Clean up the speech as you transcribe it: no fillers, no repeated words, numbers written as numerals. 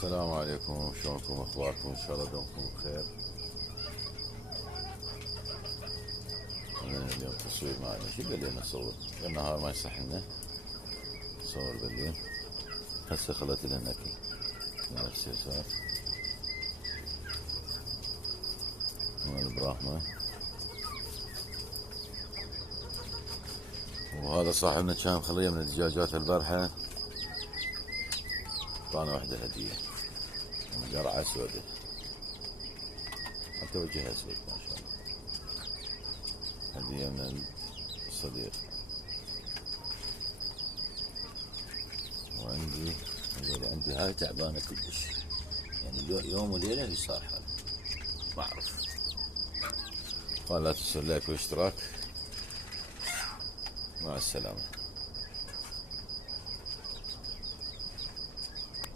السلام عليكم، شلونكم اخباركم؟ ان شاء الله دومكم بخير. اليوم تصوير معنا شو بالليل نصور؟ بالنهار ما يصح لنا نصور بالليل. هسه خلت لنا اكل من نفس يسار من البراهمة. وهذا صاحبنا كان مخليه من الدجاجات البارحة، اعطانا واحدة هدية قرعة سوداء، حتى وجهها اسود ما شاء الله. هدية من الصديق. وعندي هاي تعبانة كلش، يعني يوم وليلة اللي صار حالي ما اعرف. قال لا تنسوا اللايك والاشتراك. مع السلامة.